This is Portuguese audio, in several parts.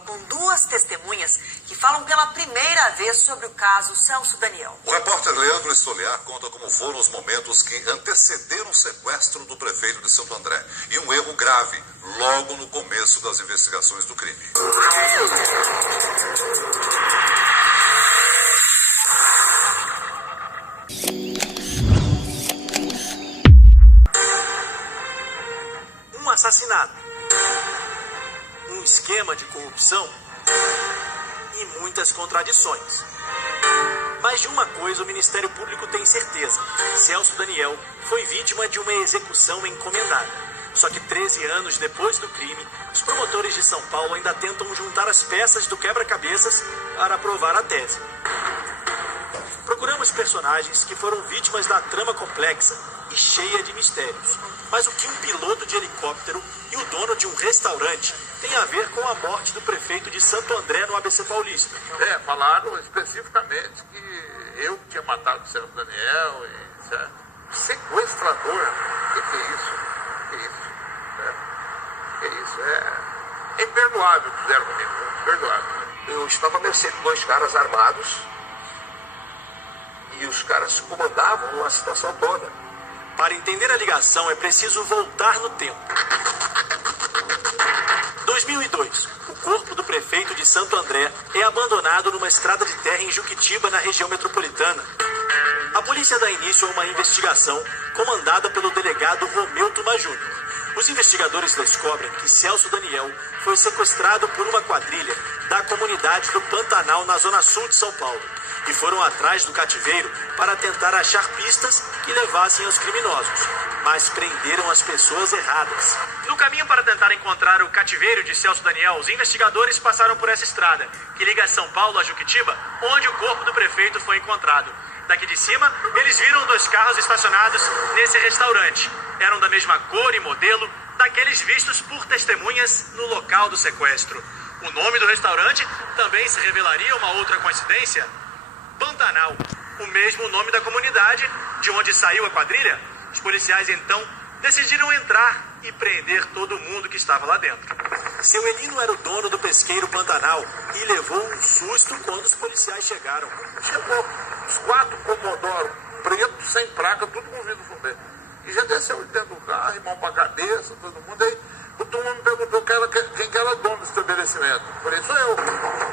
Com duas testemunhas que falam pela primeira vez sobre o caso Celso Daniel. O repórter Leandro Stoliar conta como foram os momentos que antecederam o sequestro do prefeito de Santo André e um erro grave logo no começo das investigações do crime. Um assassinato, um esquema de corrupção e muitas contradições. Mas de uma coisa o Ministério Público tem certeza: Celso Daniel foi vítima de uma execução encomendada. Só que 13 anos depois do crime, os promotores de São Paulo ainda tentam juntar as peças do quebra-cabeças para provar a tese. Procuramos personagens que foram vítimas da trama complexa e cheia de mistérios. Mas o que um piloto de helicóptero e o dono de um restaurante tem a ver com a morte do prefeito de Santo André no ABC Paulista? Falaram especificamente que eu tinha matado o Celso Daniel. Sequestrador? O que é isso? Que isso? É imperdoável o que fizeram comigo. Imperdoável. Eu estava à mercê de dois caras armados e os caras comandavam a situação toda. Para entender a ligação é preciso voltar no tempo. 2002. O corpo do prefeito de Santo André é abandonado numa estrada de terra em Juquitiba, na região metropolitana. A polícia dá início a uma investigação comandada pelo delegado Romeu Tuma Júnior. Os investigadores descobrem que Celso Daniel foi sequestrado por uma quadrilha da comunidade do Pantanal, na zona sul de São Paulo, e foram atrás do cativeiro para tentar achar pistas que levassem aos criminosos, mas prenderam as pessoas erradas. No caminho para tentar encontrar o cativeiro de Celso Daniel, os investigadores passaram por essa estrada, que liga São Paulo a Juquitiba, onde o corpo do prefeito foi encontrado. Daqui de cima, eles viram dois carros estacionados nesse restaurante. Eram da mesma cor e modelo daqueles vistos por testemunhas no local do sequestro. O nome do restaurante também se revelaria uma outra coincidência: Pantanal, o mesmo nome da comunidade de onde saiu a quadrilha. Os policiais então decidiram entrar e prender todo mundo que estava lá dentro. Seu Elino era o dono do pesqueiro Pantanal e levou um susto quando os policiais chegaram. Chegou os 4 Commodoro pretos, sem placa, tudo com vidro fumê. E já desceu dentro do carro, mão pra cabeça, todo mundo. Aí o Tuma me perguntou quem que era dono do estabelecimento. Eu falei, sou eu.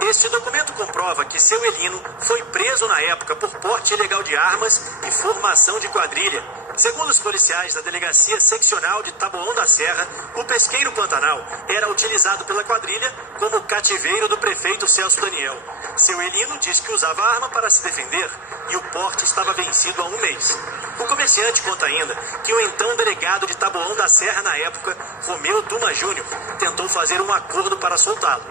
Este documento comprova que seu Elino foi preso na época por porte ilegal de armas e formação de quadrilha. Segundo os policiais da Delegacia Seccional de Taboão da Serra, o pesqueiro Pantanal era utilizado pela quadrilha como cativeiro do prefeito Celso Daniel. Seu Elino diz que usava a arma para se defender e o porte estava vencido há um mês. O comerciante conta ainda que o então delegado de Taboão da Serra na época, Romeu Tuma Júnior, tentou fazer um acordo para soltá-lo.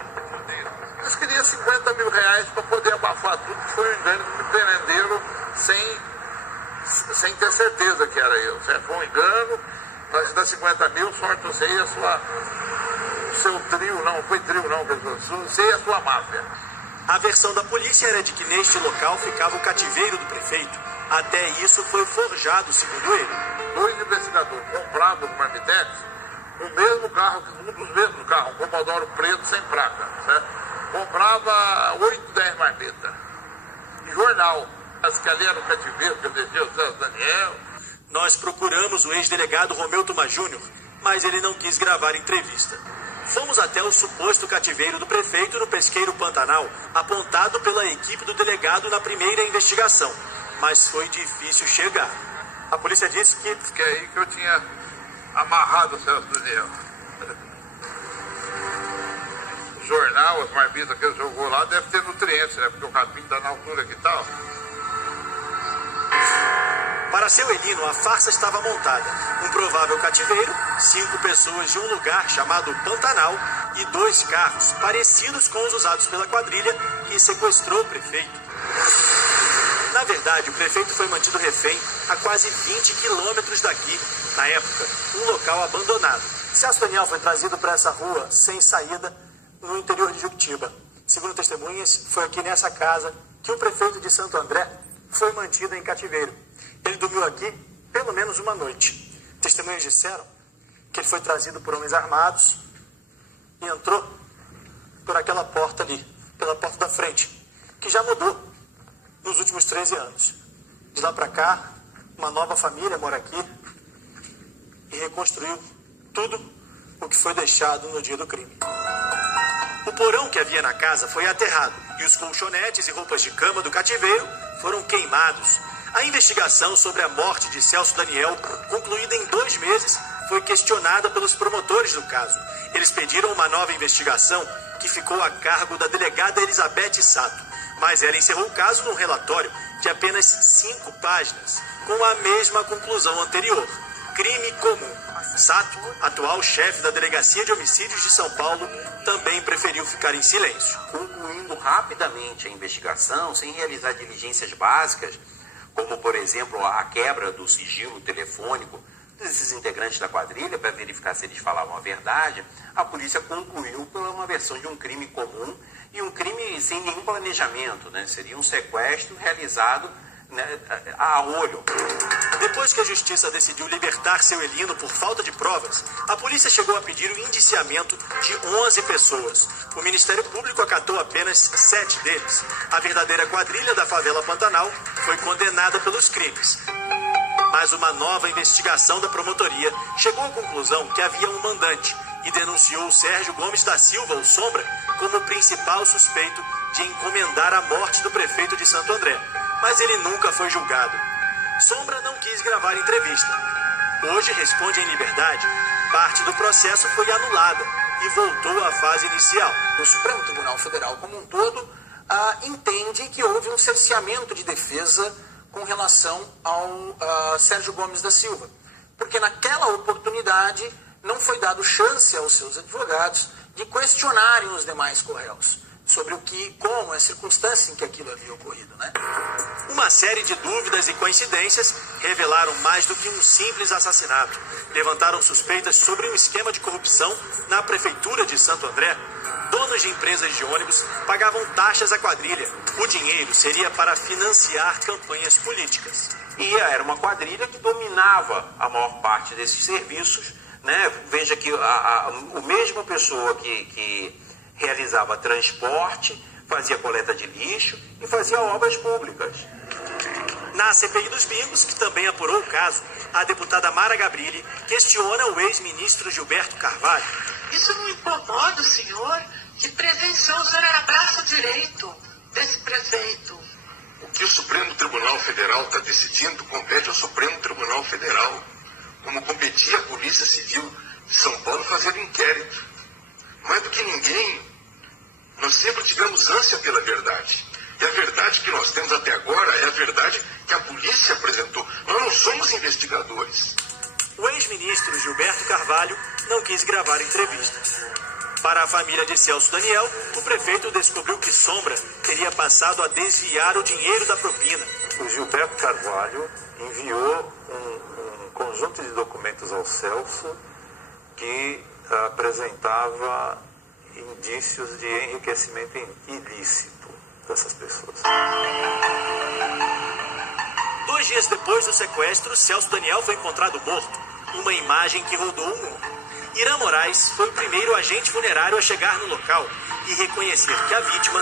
Eles queriam 50 mil reais para poder abafar tudo, que foi um engano, que me prenderam sem ter certeza que era eu, certo? Foi um engano, nós dá 50 mil, sorte você e o seu trio, não foi trio não, você e a sua máfia. A versão da polícia era de que neste local ficava o cativeiro do prefeito. Até isso foi forjado, segundo ele. 2 investigadores compravam no Marmitex o mesmo carro, um dos mesmos carros, um Commodoro preto sem placa, certo? Comprava 8, 10 marmitas. E jornal. As que ali eram cativeiro, que elegeu o Celso Daniel. Nós procuramos o ex-delegado Romeu Tuma Júnior, mas ele não quis gravar entrevista. Fomos até o suposto cativeiro do prefeito no pesqueiro Pantanal, apontado pela equipe do delegado na primeira investigação, mas foi difícil chegar. A polícia disse que é aí que eu tinha amarrado o Celso Daniel. O jornal, as marmitas que ele jogou lá, deve ter nutrientes, né? Porque o capim está na altura que tal. Para seu Elino, a farsa estava montada. Um provável cativeiro, 5 pessoas de um lugar chamado Pantanal e 2 carros, parecidos com os usados pela quadrilha que sequestrou o prefeito. Na verdade, o prefeito foi mantido refém a quase 20 quilômetros daqui, na época, um local abandonado. Celso Daniel foi trazido para essa rua sem saída, no interior de Juquitiba. Segundo testemunhas, foi aqui nessa casa que o prefeito de Santo André foi mantido em cativeiro. Ele dormiu aqui pelo menos uma noite. Testemunhas disseram que ele foi trazido por homens armados e entrou por aquela aquela porta ali, pela porta da frente, que já mudou nos últimos 13 anos. De lá para cá, uma nova família mora aqui e reconstruiu tudo o que foi deixado no dia do crime. O porão que havia na casa foi aterrado e os colchonetes e roupas de cama do cativeiro foram queimados. A investigação sobre a morte de Celso Daniel, concluída em 2 meses, foi questionada pelos promotores do caso. Eles pediram uma nova investigação que ficou a cargo da delegada Elizabeth Sato, mas ela encerrou o caso num relatório de apenas 5 páginas, com a mesma conclusão anterior: crime comum. Sato, atual chefe da Delegacia de Homicídios de São Paulo, também preferiu ficar em silêncio. Concluindo rapidamente a investigação, sem realizar diligências básicas, como, por exemplo, a quebra do sigilo telefônico desses integrantes da quadrilha para verificar se eles falavam a verdade, a polícia concluiu pela uma versão de um crime comum e um crime sem nenhum planejamento, né? Seria um sequestro realizado, né, a olho. Depois que a justiça decidiu libertar seu Elino por falta de provas, a polícia chegou a pedir o indiciamento de 11 pessoas. O Ministério Público acatou apenas 7 deles. A verdadeira quadrilha da favela Pantanal foi condenada pelos crimes. Mas uma nova investigação da promotoria chegou à conclusão que havia um mandante e denunciou Sérgio Gomes da Silva, o Sombra, como principal suspeito de encomendar a morte do prefeito de Santo André. Mas ele nunca foi julgado. Sombra não quis gravar entrevista. Hoje responde em liberdade. Parte do processo foi anulada e voltou à fase inicial. O Supremo Tribunal Federal como um todo entende que houve um cerceamento de defesa com relação ao Sérgio Gomes da Silva. Porque naquela oportunidade não foi dado chance aos seus advogados de questionarem os demais corréus sobre como a circunstância em que aquilo havia ocorrido, né? Uma série de dúvidas e coincidências revelaram mais do que um simples assassinato. Levantaram suspeitas sobre um esquema de corrupção na prefeitura de Santo André. Donos de empresas de ônibus pagavam taxas à quadrilha. O dinheiro seria para financiar campanhas políticas. E era uma quadrilha que dominava a maior parte desses serviços, né? Veja que a mesma pessoa que realizava transporte, fazia coleta de lixo e fazia obras públicas. Na CPI dos bingos, que também apurou o caso, a deputada Mara Gabrilli questiona o ex-ministro Gilberto Carvalho. Isso não incomoda o senhor? Que prevenção, o senhor era braço direito desse prefeito. O que o Supremo Tribunal Federal está decidindo compete ao Supremo Tribunal Federal, como competia a Polícia Civil de São Paulo fazer o inquérito. Mais do que ninguém, nós sempre tivemos ânsia pela verdade. E a verdade que nós temos até agora é a verdade que a polícia apresentou. Nós não somos investigadores. O ex-ministro Gilberto Carvalho não quis gravar entrevistas. Para a família de Celso Daniel, o prefeito descobriu que Sombra teria passado a desviar o dinheiro da propina. O Gilberto Carvalho enviou um conjunto de documentos ao Celso que apresentava indícios de enriquecimento ilícito dessas pessoas. 2 dias depois do sequestro, Celso Daniel foi encontrado morto. Uma imagem que rodou o mundo. Irã Moraes foi o primeiro agente funerário a chegar no local e reconhecer que a vítima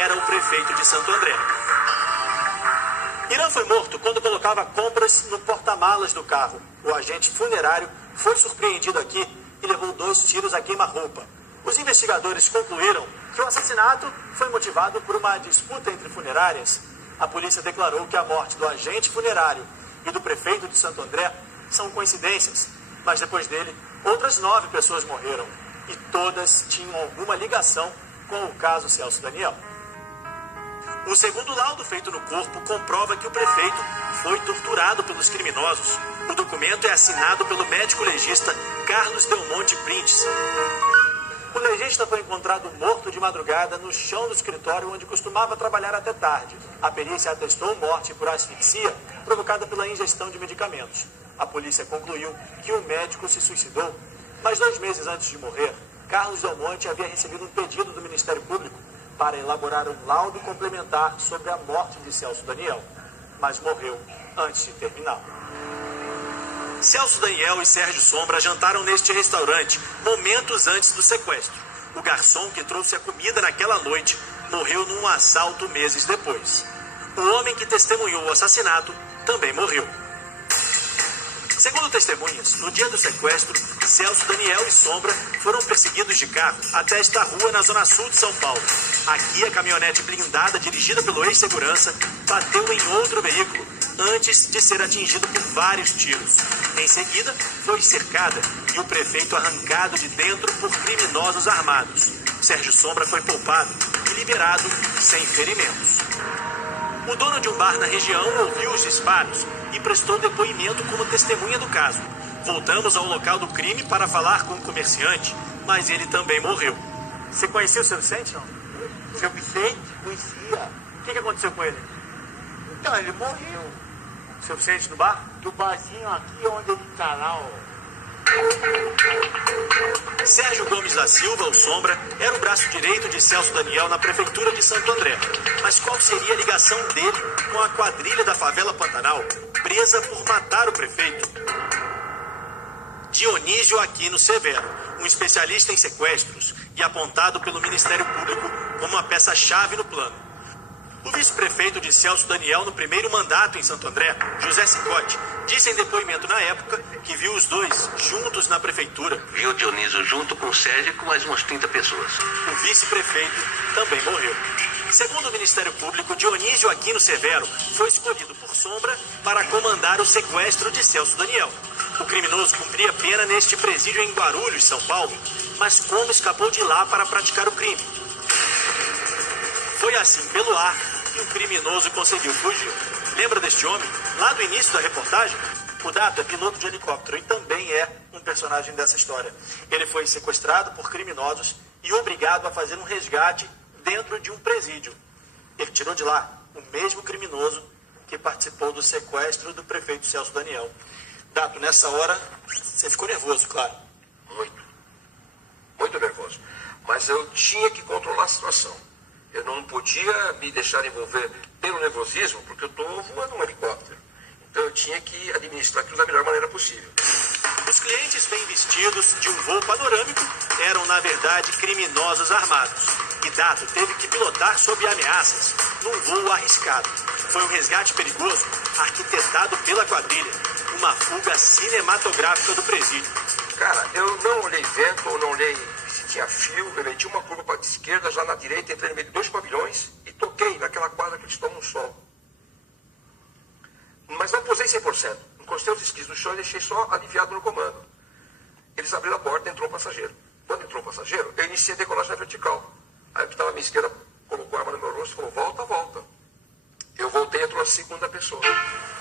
era o prefeito de Santo André. Irã foi morto quando colocava compras no porta-malas do carro. O agente funerário foi surpreendido aqui e levou 2 tiros a queima-roupa. Os investigadores concluíram que o assassinato foi motivado por uma disputa entre funerárias. A polícia declarou que a morte do agente funerário e do prefeito de Santo André são coincidências, mas depois dele, outras 9 pessoas morreram e todas tinham alguma ligação com o caso Celso Daniel. O segundo laudo feito no corpo comprova que o prefeito foi torturado pelos criminosos. O documento é assinado pelo médico legista Carlos Delmonte Printes. O legista foi encontrado morto de madrugada no chão do escritório onde costumava trabalhar até tarde. A perícia atestou morte por asfixia provocada pela ingestão de medicamentos. A polícia concluiu que o médico se suicidou, mas 2 meses antes de morrer, Carlos Delmonte havia recebido um pedido do Ministério Público para elaborar um laudo complementar sobre a morte de Celso Daniel, mas morreu antes de terminar. Celso Daniel e Sérgio Sombra jantaram neste restaurante momentos antes do sequestro. O garçom que trouxe a comida naquela noite morreu num assalto meses depois. O homem que testemunhou o assassinato também morreu. Segundo testemunhas, no dia do sequestro, Celso, Daniel e Sombra foram perseguidos de carro até esta rua na zona sul de São Paulo. Aqui, a caminhonete blindada dirigida pelo ex-segurança bateu em outro veículo antes de ser atingido por vários tiros. Em seguida, foi cercada e o prefeito arrancado de dentro por criminosos armados. Sérgio Sombra foi poupado e liberado sem ferimentos. O dono de um bar na região ouviu os disparos e prestou depoimento como testemunha do caso. Voltamos ao local do crime para falar com o comerciante, mas ele também morreu. Você conhecia o seu Vicente, não? Seu Vicente, conhecia. O que aconteceu com ele? Então, ele morreu. Seu Vicente do bar? Do barzinho aqui onde ele está lá, ó. Sérgio Gomes da Silva, o Sombra, era o braço direito de Celso Daniel na prefeitura de Santo André. Mas qual seria a ligação dele com a quadrilha da favela Pantanal, presa por matar o prefeito? Dionísio Aquino Severo, um especialista em sequestros e apontado pelo Ministério Público como uma peça-chave no plano. O vice-prefeito de Celso Daniel no primeiro mandato em Santo André, José Cicotti, disse em depoimento na época que viu os dois juntos na prefeitura. Viu o Dionísio junto com o Sérgio e com mais umas 30 pessoas. O vice-prefeito também morreu. Segundo o Ministério Público, Dionísio Aquino Severo foi escolhido por Sombra para comandar o sequestro de Celso Daniel. O criminoso cumpria pena neste presídio em Guarulhos, São Paulo, mas como escapou de lá para praticar o crime? Foi assim pelo ar que o criminoso conseguiu fugir. Lembra deste homem? Lá do início da reportagem? O Dado é piloto de helicóptero e também é um personagem dessa história. Ele foi sequestrado por criminosos e obrigado a fazer um resgate dentro de um presídio. Ele tirou de lá o mesmo criminoso que participou do sequestro do prefeito Celso Daniel. Dado, nessa hora, você ficou nervoso, claro. Muito nervoso. Mas eu tinha que controlar a situação. Eu não podia me deixar envolver pelo nervosismo, porque eu estou voando um helicóptero. Então eu tinha que administrar aquilo da melhor maneira possível. Os clientes bem vestidos de um voo panorâmico eram, na verdade, criminosos armados. E Dato teve que pilotar sob ameaças, num voo arriscado. Foi um resgate perigoso, arquitetado pela quadrilha. Uma fuga cinematográfica do presídio. Cara, eu não olhei vento, eu não olhei se tinha fio, eu meti uma curva para a esquerda, já na direita, entrei no meio de 2 pavilhões e toquei naquela quadra que eles tomam sol. Mas não posei 100%. Encostei os esquis no chão e deixei só aliviado no comando. Eles abriram a porta e entrou um passageiro. Quando entrou o passageiro, eu iniciei a decolagem na vertical. Aí o que estava à minha esquerda colocou a arma no meu rosto e falou, volta, volta. Eu voltei e entrou a segunda pessoa.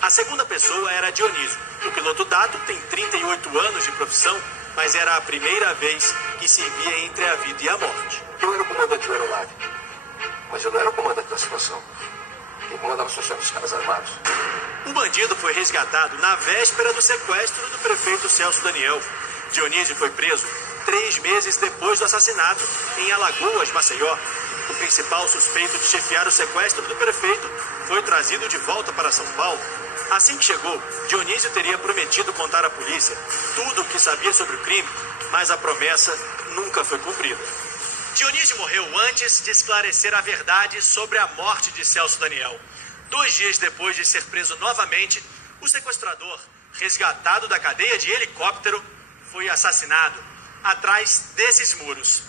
A segunda pessoa era Dionísio. O piloto Dato tem 38 anos de profissão, mas era a primeira vez que se via entre a vida e a morte. Eu era o comandante da aeronave, mas eu não era o comandante da situação. Eu comandava a situação dos caras armados. O bandido foi resgatado na véspera do sequestro do prefeito Celso Daniel. Dionísio foi preso 3 meses depois do assassinato em Alagoas, Maceió. O principal suspeito de chefiar o sequestro do prefeito foi trazido de volta para São Paulo. Assim que chegou, Dionísio teria prometido contar à polícia tudo o que sabia sobre o crime, mas a promessa nunca foi cumprida. Dionísio morreu antes de esclarecer a verdade sobre a morte de Celso Daniel. 2 dias depois de ser preso novamente, o sequestrador, resgatado da cadeia de helicóptero, foi assassinado atrás desses muros.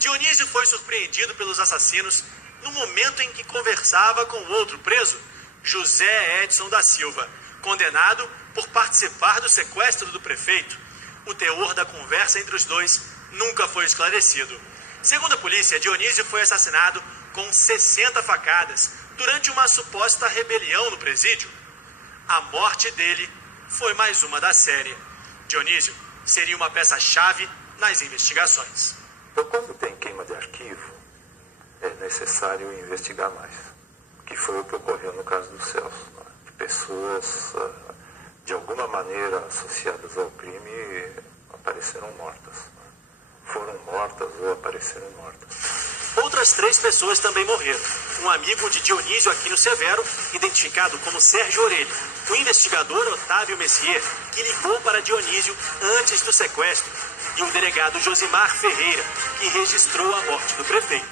Dionísio foi surpreendido pelos assassinos no momento em que conversava com outro preso, José Edson da Silva, condenado por participar do sequestro do prefeito. O teor da conversa entre os dois nunca foi esclarecido. Segundo a polícia, Dionísio foi assassinado com 60 facadas durante uma suposta rebelião no presídio. A morte dele foi mais uma da série. Dionísio seria uma peça-chave nas investigações. Então, quando tem queima de arquivo, é necessário investigar mais. Que foi o que ocorreu no caso do Celso. Né? Pessoas, de alguma maneira associadas ao crime, apareceram mortas. Né? Foram mortas ou apareceram mortas. Outras 3 pessoas também morreram. Um amigo de Dionísio Aquino Severo, identificado como Sérgio Orelha. O investigador Otávio Messier, que ligou para Dionísio antes do sequestro. e o delegado Josimar Ferreira, que registrou a morte do prefeito.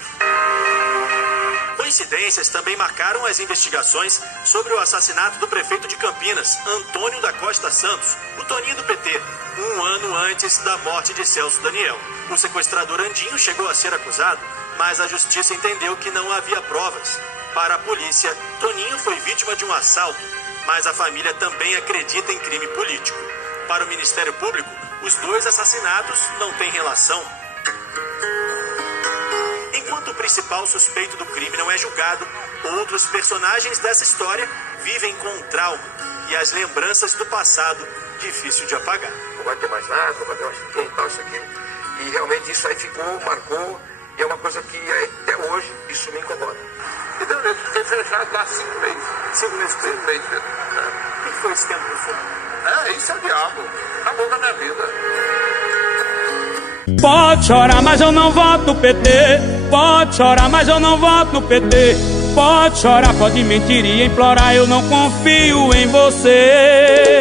Coincidências também marcaram as investigações sobre o assassinato do prefeito de Campinas, Antônio da Costa Santos, o Toninho do PT, um ano antes da morte de Celso Daniel. O sequestrador Andinho chegou a ser acusado, mas a justiça entendeu que não havia provas. Para a polícia, Toninho foi vítima de um assalto, mas a família também acredita em crime político. Para o Ministério Público, os dois assassinatos não têm relação. Enquanto o principal suspeito do crime não é julgado, outros personagens dessa história vivem com um trauma e as lembranças do passado difícil de apagar. Não vai ter mais água, vai ter mais quem, tal, isso aqui. E realmente isso aí ficou, marcou, e é uma coisa que até hoje isso me incomoda. Então eu fiquei fechado lá 5 meses. 5 meses preso? 5 meses preso. O que foi esse tempo do senhor? Isso é o diabo. Acabou com a minha vida. Pode chorar, mas eu não voto no PT. Pode chorar, mas eu não voto no PT. Pode chorar, pode mentir e implorar, eu não confio em você.